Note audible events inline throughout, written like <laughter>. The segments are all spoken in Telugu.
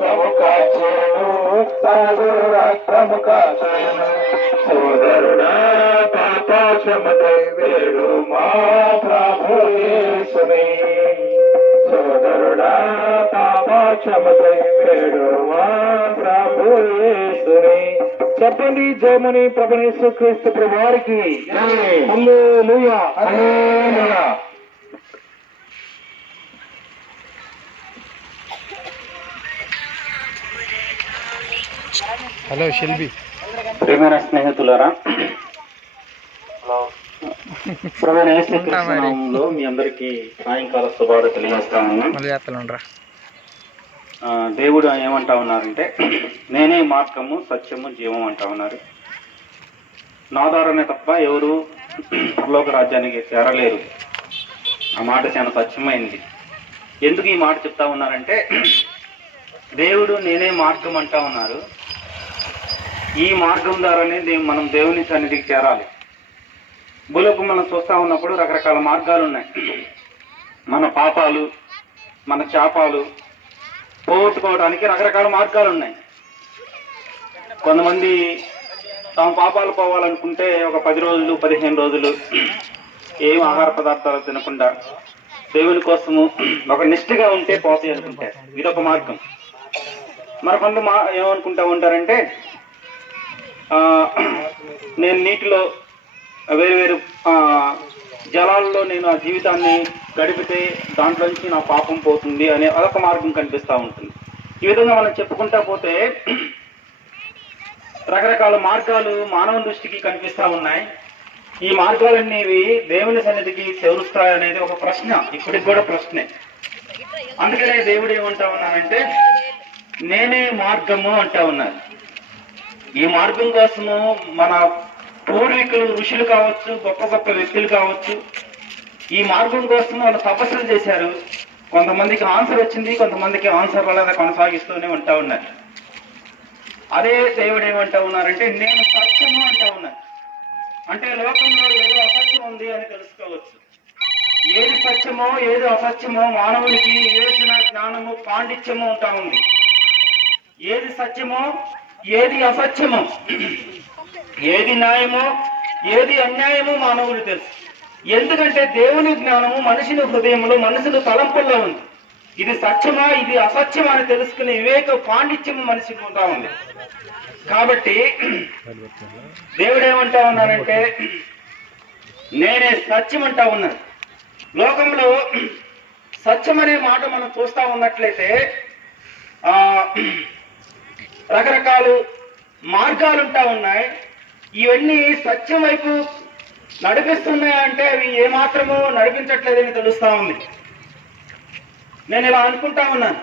రక్తము కాచేను గురు రక్తము కాచేను సోదరుడా పాప క్షమకై వేడు మా ప్రభు యేసుని. సోదరుడా పాప క్షమకై వేడు మా ప్రభు యేసుని. చెప్పండి జయమని ప్రభునేశ్వర క్రీస్తు ప్రభు హలో షెల్బీ. ప్రియమైన స్నేహితులారా నామంలో మీ అందరికీ సాయంకాల శుభాలు తెలియజేస్తాను. దేవుడు ఏమంటా ఉన్నారంటే నేనే మార్గము సత్యము జీవం అంటా ఉన్నారు. నా ద్వారానే తప్ప ఎవరు పరలోక రాజ్యానికి చేరలేరు. ఆ మాట చాలా సత్యమైంది. ఎందుకు ఈ మాట చెప్తా ఉన్నారంటే దేవుడు నేనే మార్గం అంటా ఉన్నారు. ఈ మార్గం ద్వారానే మనం దేవుని సన్నిధికి చేరాలి. భూలోకం మనం చూస్తా ఉన్నప్పుడు రకరకాల మార్గాలు ఉన్నాయి. మన పాపాలు మన శాపాలు పోగొట్టుకోవడానికి రకరకాల మార్గాలు ఉన్నాయి. కొంతమంది తమ పాపాలు పోవాలనుకుంటే ఒక పది రోజులు పదిహేను రోజులు ఏం ఆహార పదార్థాలు తినకుండా దేవుని కోసము ఒక నిష్ఠగా ఉంటే పోతాయి అనుకుంటారు ఇదొక మార్గం. మరి కొంత మా ఏమనుకుంటా ఉంటారంటే నేను నీటిలో వేరు వేరు జలాల్లో నేను ఆ జీవితాన్ని గడిపితే దాంట్లోంచి నా పాపం పోతుంది అనే అదొక మార్గం కనిపిస్తూ ఉంటుంది. ఈ విధంగా మనం చెప్పుకుంటా పోతే రకరకాల మార్గాలు మానవ దృష్టికి కనిపిస్తూ ఉన్నాయి. ఈ మార్గాలనేవి దేవుని సన్నిధికి చేరుస్తాయనేది ఒక ప్రశ్న ఇప్పటికి కూడా ప్రశ్నే. అందుకనే దేవుడు ఏమంటా ఉన్నానంటే నేనే మార్గము అంటా ఉన్నాను ఈ మార్గం కోసము మన పూర్వీకులు ఋషులు కావచ్చు గొప్ప గొప్ప వ్యక్తులు కావచ్చు ఈ మార్గం కోసం వాళ్ళు తపస్సులు చేశారు. కొంతమందికి ఆన్సర్ వచ్చింది కొంతమందికి ఆన్సర్ వల్ల కొనసాగిస్తూనే ఉంటా ఉన్నారు. అదే దేవుడు ఏమంటా ఉన్నారంటే నేను సత్యము అంటా ఉన్నాను అంటే లోకంలో ఏదో అసత్యం ఉంది అని తెలుసుకోవచ్చు. ఏది సత్యమో ఏది అసత్యమో మానవునికి వేసిన జ్ఞానము పాండిత్యము ఉంటా ఉంది. ఏది సత్యమో ఏది అసత్యమో ఏది న్యాయమో ఏది అన్యాయమో మానవులు తెలుసు. ఎందుకంటే దేవుని జ్ఞానము మనిషిని హృదయంలో మనుషుల తలంపుల్లో ఉంది. ఇది సత్యమా ఇది అసత్యమా అని తెలుసుకునే వివేక పాండిత్యము మనిషికి ఉంటా ఉంది. కాబట్టి దేవుడు ఏమంటా ఉన్నానంటే నేనే సత్యం అంటా ఉన్నాను. లోకంలో సత్యం అనే మాట మనం చూస్తా ఉన్నట్లయితే ఆ రకరకాలు మార్గాలు ఉంటా ఉన్నాయి. ఇవన్నీ సత్యం వైపు నడిపిస్తున్నాయంటే అవి ఏమాత్రము నడిపించట్లేదని తెలుస్తా ఉంది. నేను ఇలా అనుకుంటా ఉన్నాను.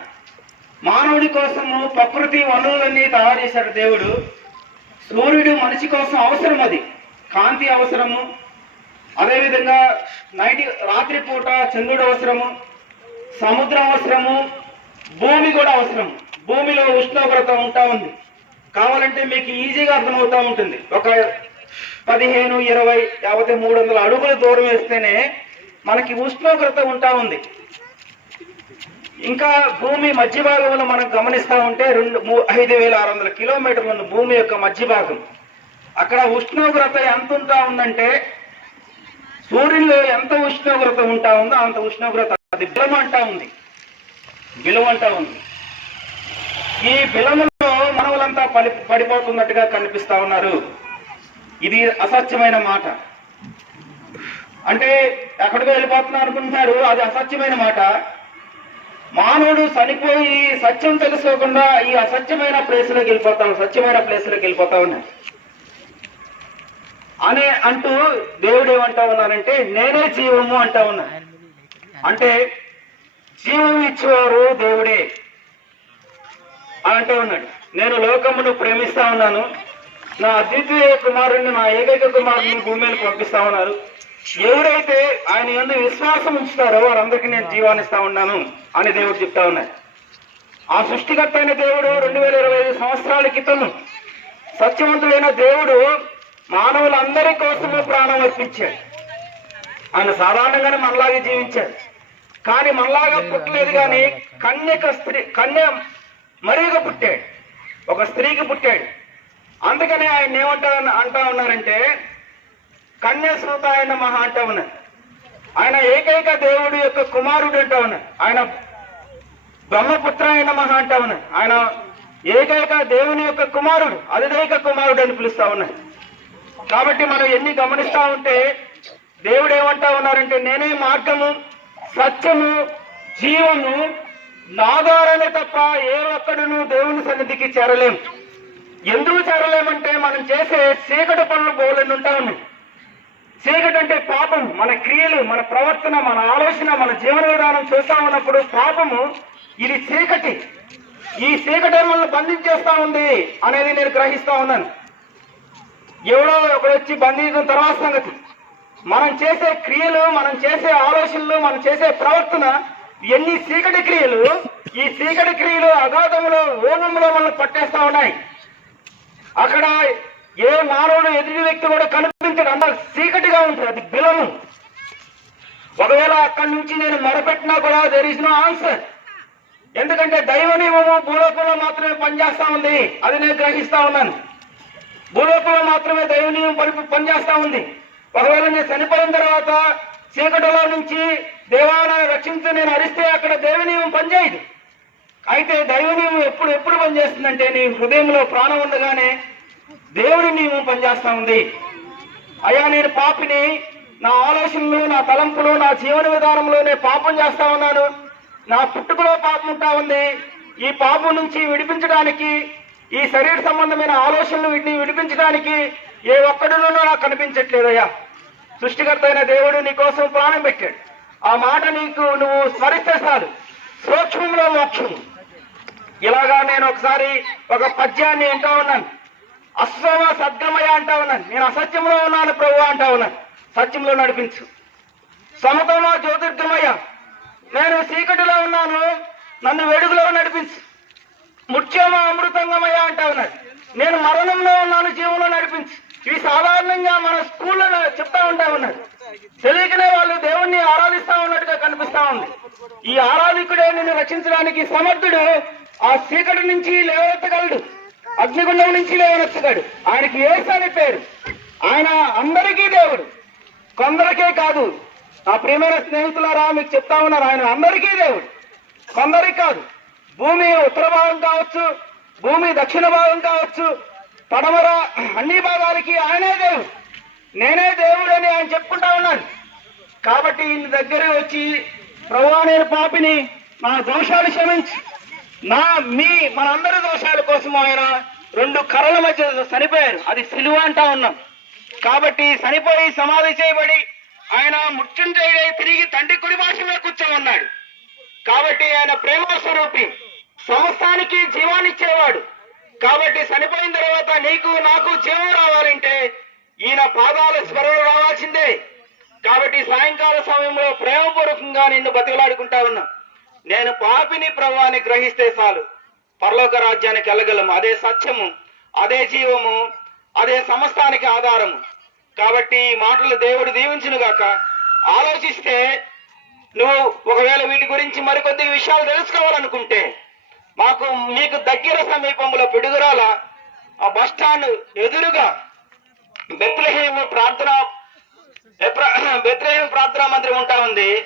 మానవుడి కోసము ప్రకృతి వనరులన్నీ తయారు చేశాడు దేవుడు. సూర్యుడు మనిషి కోసం అవసరం అది. కాంతి అవసరము. అదేవిధంగా నైట్ రాత్రిపూట చంద్రుడు అవసరము. సముద్రం అవసరము. భూమి కూడా అవసరం భూమిలో ఉష్ణోగ్రత ఉంటా ఉంది. కావాలంటే మీకు ఈజీగా అర్థమవుతా ఉంటుంది. ఒక పదిహేను ఇరవై లేకపోతే మూడు వందల అడుగుల దూరం వేస్తేనే మనకి ఉష్ణోగ్రత ఉంటా ఉంది. ఇంకా భూమి మధ్య భాగంలో మనం గమనిస్తా ఉంటే రెండు ఐదు వేల ఆరు వందల కిలోమీటర్లు ఉన్న భూమి యొక్క మధ్య భాగం అక్కడ ఉష్ణోగ్రత ఎంత ఉంటా ఉందంటే సూర్యుల్లో ఎంత ఉష్ణోగ్రత ఉంటా ఉందో అంత ఉష్ణోగ్రత అది బిలం అంటా ఉంది. బిలం అంటా ఉంది. ఈ బిలములో మనవులంతా పడి పడిపోతున్నట్టుగా కనిపిస్తా ఉన్నారు. ఇది అసత్యమైన మాట. అంటే ఎక్కడికో వెళ్ళిపోతున్నారు అనుకుంటున్నారు అది అసత్యమైన మాట. మానవుడు చనిపోయి సత్యం తెలుసుకోకుండా ఈ అసత్యమైన ప్లేస్లోకి వెళ్ళిపోతాం సత్యమైన ప్లేస్లోకి వెళ్ళిపోతా ఉన్నాడు అనే అంటూ దేవుడు ఏమంటా ఉన్నారంటే నేనే జీవము అంటా ఉన్నా. అంటే జీవం ఇచ్చేవారు దేవుడే. అంటూ ఉన్నాడు. నేను లోకమును ప్రేమిస్తా ఉన్నాను. నా అద్వితీయ కుమారుణ్ణి నా ఏకైక కుమారుని భూమి మీద పంపిస్తా ఉన్నారు. ఎవరైతే ఆయన ఎందు విశ్వాసం ఉంచుతారో వారందరికీ నేను జీవానిస్తా ఉన్నాను అని దేవుడు చెప్తా ఉన్నాడు. ఆ సృష్టికర్త అయిన దేవుడు రెండు వేల ఇరవై ఐదు సంవత్సరాల క్రితం సత్యవంతుడైన దేవుడు మానవులందరి కోసము ప్రాణం అర్పించాడు. ఆయన సాధారణంగానే మనలాగే జీవించాడు. కానీ మనలాగా పుట్టలేదు కానీ కన్యక స్త్రీ కన్య మరీగా పుట్టాడు. ఒక స్త్రీకి పుట్టాడు. అందుకనే ఆయన ఏమంటా అంటా ఉన్నారంటే కన్యాసూత ఆయన మహా అంటా ఉన్నారు. ఆయన ఏకైక దేవుడి యొక్క కుమారుడు అంటా ఉన్నారు. ఆయన బ్రహ్మపుత్ర అయిన మహా అంటా ఉన్నారు. ఆయన ఏకైక దేవుని యొక్క కుమారుడు అధిదైక కుమారుడు అని పిలుస్తా ఉన్నారు. కాబట్టి మనం ఎన్ని గమనిస్తా ఉంటే దేవుడు ఏమంటా ఉన్నారంటే నేనే మార్గము సత్యము జీవము నా తప్ప ఏ ఒక్కడును దేవుని సన్నిధికి చేరలేము ఎందుకు చేరలేమంటే మనం చేసే చీకటి పనులు బోలెన్ని ఉన్నాయి. చీకటి అంటే పాపం మన క్రియలు మన ప్రవర్తన మన ఆలోచన మన జీవన విధానం చూస్తా ఉన్నప్పుడు పాపము ఇది చీకటి. ఈ చీకటి మనల్ని బంధించేస్తా ఉంది అనేది నేను గ్రహిస్తా ఉన్నాను. ఎవడో ఒకడు వచ్చి బంధించిన తర్వాత సంగతి. మనం చేసే క్రియలు మనం చేసే ఆలోచనలు మనం చేసే ప్రవర్తన ఎన్ని చీకటి క్రియలు ఈ చీకటి క్రియలు అగాధంలో ఓనంలో మనం పట్టేస్తా ఉన్నాయి. అక్కడ ఏ మానవుడు ఎదుటి వ్యక్తి కూడా కనిపించడు. అంత చీకటిగా ఉంటుంది అది బిలము. ఒకవేళ అక్కడి నుంచి నేను మొరపెట్టినా కూడా దెర్ ఇస్ నో ఆన్సర్ ఎందుకంటే దైవ నియమము భూలోకంలో మాత్రమే పనిచేస్తా ఉంది. అది నేను గ్రహిస్తా ఉన్నాను. భూలోకంలో మాత్రమే దైవ నియమం పని పనిచేస్తా ఉంది. ఒకవేళ నేను చనిపోయిన తర్వాత చీకటిలో నుంచి దేవాలను రక్షించి నేను అరిస్తే అక్కడ దైవనీయం పనిచేయదు. అయితే దైవనీయం ఎప్పుడు ఎప్పుడు పనిచేస్తుందంటే నీ హృదయంలో ప్రాణం ఉండగానే దేవుడి నియమం పనిచేస్తా ఉంది. అయ్యా నేను పాపిని నా ఆలోచనలు నా తలంపులు నా జీవన విధానంలో నేను పాపం చేస్తా ఉన్నాను. నా పుట్టుకలో పాపం ఉంటా ఉంది. ఈ పాపం నుంచి విడిపించడానికి ఈ శరీర సంబంధమైన ఆలోచనలు వీటిని విడిపించడానికి ఏ ఒక్కడిలోనూ నాకు కనిపించట్లేదయ్యా సృష్టికర్త అయిన దేవుడు నీ కోసం ప్రాణం పెట్టాడు. ఆ మాట నీకు నువ్వు స్మరిస్తే చాలు. సూక్ష్మంలో మోక్షం. ఇలాగా నేను ఒకసారి ఒక పద్యాన్ని వింటా ఉన్నాను. అశ్వమ సద్గమయ అంటా ఉన్నాను. నేను అసత్యంలో ఉన్నాను ప్రభు అంటా ఉన్నాను. సత్యంలో నడిపించు. సమతమ జ్యోతిర్గమయ. నేను చీకటిలో ఉన్నాను. నన్ను వెడుగులో నడిపించు. ముఖ్యమ అమృతంగమయ అంటా ఉన్నాడు. నేను మరణంలో ఉన్నాను జీవంలో నడిపించి. ఇవి సాధారణంగా మన స్కూల్లో చెప్తా ఉంటా ఉన్నారు తెలియకనే వాళ్ళు దేవుణ్ణి ఆరాధిస్తా ఉన్నట్టుగా కనిపిస్తా ఉంది. ఈ ఆరాధికుడే నిన్ను రక్షించడానికి సమర్థుడు. ఆ చీకటి నుంచి లేవనెత్తగలడు. అగ్నిగుండం నుంచి లేవనెత్తగాడు ఆయనకి ఏసు అని పేరు. ఆయన అందరికీ దేవుడు. కొందరికే కాదు. నా ప్రియమైన స్నేహితులారా మీకు చెప్తా ఉన్నారు ఆయన అందరికీ దేవుడు. కొందరికి కాదు. భూమి ఉత్తర భాగం కావచ్చు భూమి దక్షిణ భాగం కావచ్చు. పడమర అన్ని భాగాలకి ఆయనే దేవుడు. నేనే దేవుడు అని ఆయన చెప్పుకుంటా ఉన్నాను కాబట్టి ఈయన దగ్గర వచ్చి ప్రభువా నేను పాపిని నా దోషాలు క్షమించి. నా మీ మనందరి దోషాల కోసం ఆయన రెండు కర్రల మధ్య చనిపోయారు. అది సిలువ అంటా ఉన్నాం. కాబట్టి చనిపోయి సమాధి చేయబడి ఆయన మృత్యుంజయుడై తిరిగి తండ్రి కుడి భాషలో కూర్చోమన్నాడు కాబట్టి ఆయన ప్రేమ స్వరూపి సమస్తానికి జీవాన్నిచ్చేవాడు కాబట్టి చనిపోయిన తర్వాత నీకు నాకు జీవం రావాలంటే ఈయన పాదాల స్మరణ రావాల్సిందే. కాబట్టి సాయంకాల సమయంలో ప్రేమపూర్వకంగా నిన్ను బతికలాడుకుంటా ఉన్నా. నేను పాపిని ప్రభాని గ్రహిస్తే చాలు. పరలోక రాజ్యానికి వెళ్ళగలము. అదే సత్యము అదే జీవము అదే సమస్తానికి ఆధారము. కాబట్టి ఈ మాటలు దేవుడు దీవించును గాక ఆలోచిస్తే నువ్వు ఒకవేళ వీటి గురించి మరికొద్ది విషయాలు తెలుసుకోవాలనుకుంటే మాకు మీకు దగ్గర సమీపంలో పిడుగురాల ఆ బస్ స్టాండ్ ఎదురుగా బెత్లహేము ప్రార్థన బెత్లహేము ప్రార్థనా మందిరం ఉంటా ఉంది.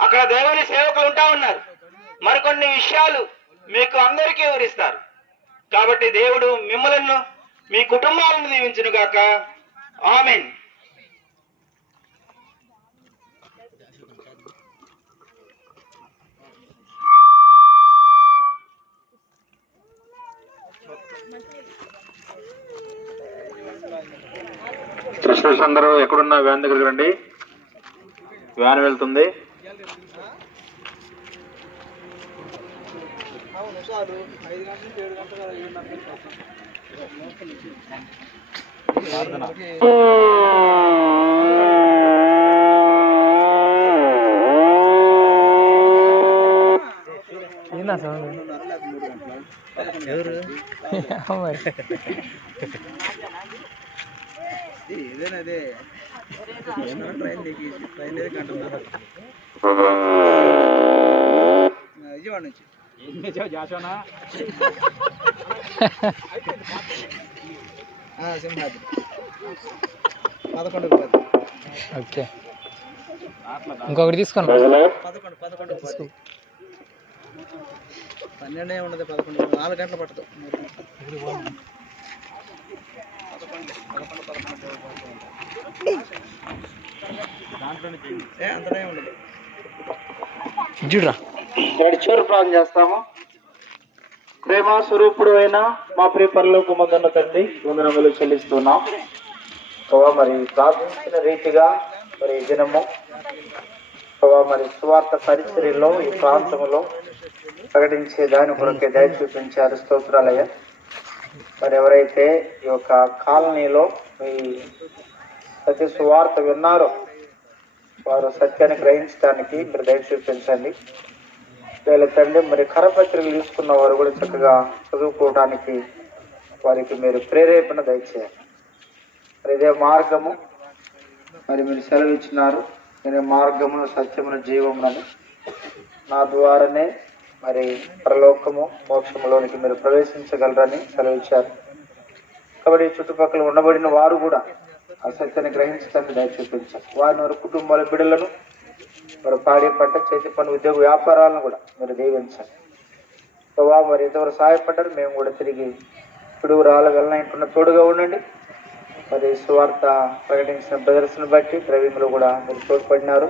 అక్కడ దేవుని సేవకులు ఉంటా ఉన్నారు. మరికొన్ని విషయాలు మీకు అందరికీ వివరిస్తారు. కాబట్టి దేవుడు మిమ్మలను మీ కుటుంబాలను దీవించును గాక ఆమెన్. సిస్టర్స్ అందరూ ఎక్కడున్నా వ్యాన్ దగ్గరికి రండి. వ్యాన్ వెళ్తుంది. ఏందా సౌండ్ ఎవరు? <laughs> <laughs> ట్రైన్ దిగి ట్రైన్ కంటున్నారు విజయవాడ నుంచి సింహాద్రి. పదకొండు ఓకే. ఇంకొకటి తీసుకోండి పదకొండు పదకొండు పది. పన్నెండే ఉండదు పదకొండు. నాలుగు గంటలు పట్టదు చూడరా. ఇక్కడ ప్రార్థన చేస్తాము. ప్రేమ స్వరూపుడు అయిన మా ప్రియ పరలోక మందున్న తండ్రి వందనములు చెల్లిస్తున్నాం. ప్రభా మరి ప్రార్థించిన రీతిగా మరి దినము. ప్రభా మరి సువార్త పరిచర్యలో ఈ ప్రాంతంలో ప్రకటించే దాని కొరకే దయ చూపించారు స్తోత్రాలయ్య. మరి ఎవరైతే ఈ యొక్క కాలనీలో మీ సత్య సువార్త విన్నారో వారు సత్యాన్ని గ్రహించడానికి మీరు దయ చూపించండి. వీళ్ళ తండ్రి మరి కరపత్రికలు తీసుకున్న వారు కూడా చక్కగా చదువుకోవడానికి వారికి మీరు ప్రేరేపణ దయచేయాలి మరి ఇదే మార్గము. మరి మీరు సెలవు ఇచ్చినారు. నేను మార్గమును సత్యమును జీవమునని. నా ద్వారానే మరి పరలోకము మోక్షములోనికి మీరు ప్రవేశించగలరని సెలవు ఇచ్చారు కాబట్టి చుట్టుపక్కల ఉండబడిన వారు కూడా ఆ సత్యాన్ని గ్రహించడానికి దయ చూపించారు. వారిని వారి కుటుంబాల బిడ్డలను వారు పాడి పంట చేతి పని ఉద్యోగ వ్యాపారాలను కూడా మీరు దీవించండి. ప్రభావ మరి ఎంతవరకు సహాయపడ్డారు మేము కూడా తిరిగి ఇప్పుడు రాళ్ళ వెళ్ళినట్టున్న తోడుగా ఉండండి. మరి సువార్త ప్రకటించిన ప్రదర్శన బట్టి డ్రైవింగ్లో కూడా మీరు తోడ్పడినారు.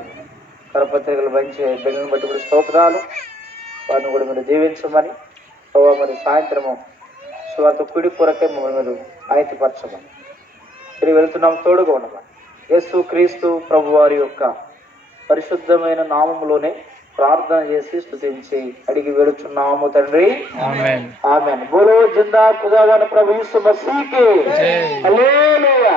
కరపత్రికలు పంచే బిల్లను బట్టి కూడా స్తోత్రాలు. వారిని కూడా మీరు దీవించమని ప్రభావ మరి సాయంత్రము సువార్త కుడి కొరకే మమ్మల్ని మీరు ఆయతిపరచమని తిరిగి వెళ్తున్నాం తోడుగా ఉండమని. యేసు క్రీస్తు ప్రభు వారి యొక్క పరిశుద్ధమైన నామములోనే ప్రార్థన చేసి స్తుతించి అడిగి వెళుచున్నాము తండ్రి. ఆమెన్. ఆమెన్. బోలో జిందా ఖుదాదాన ప్రభు యేసు మసీకి హల్లెలూయా.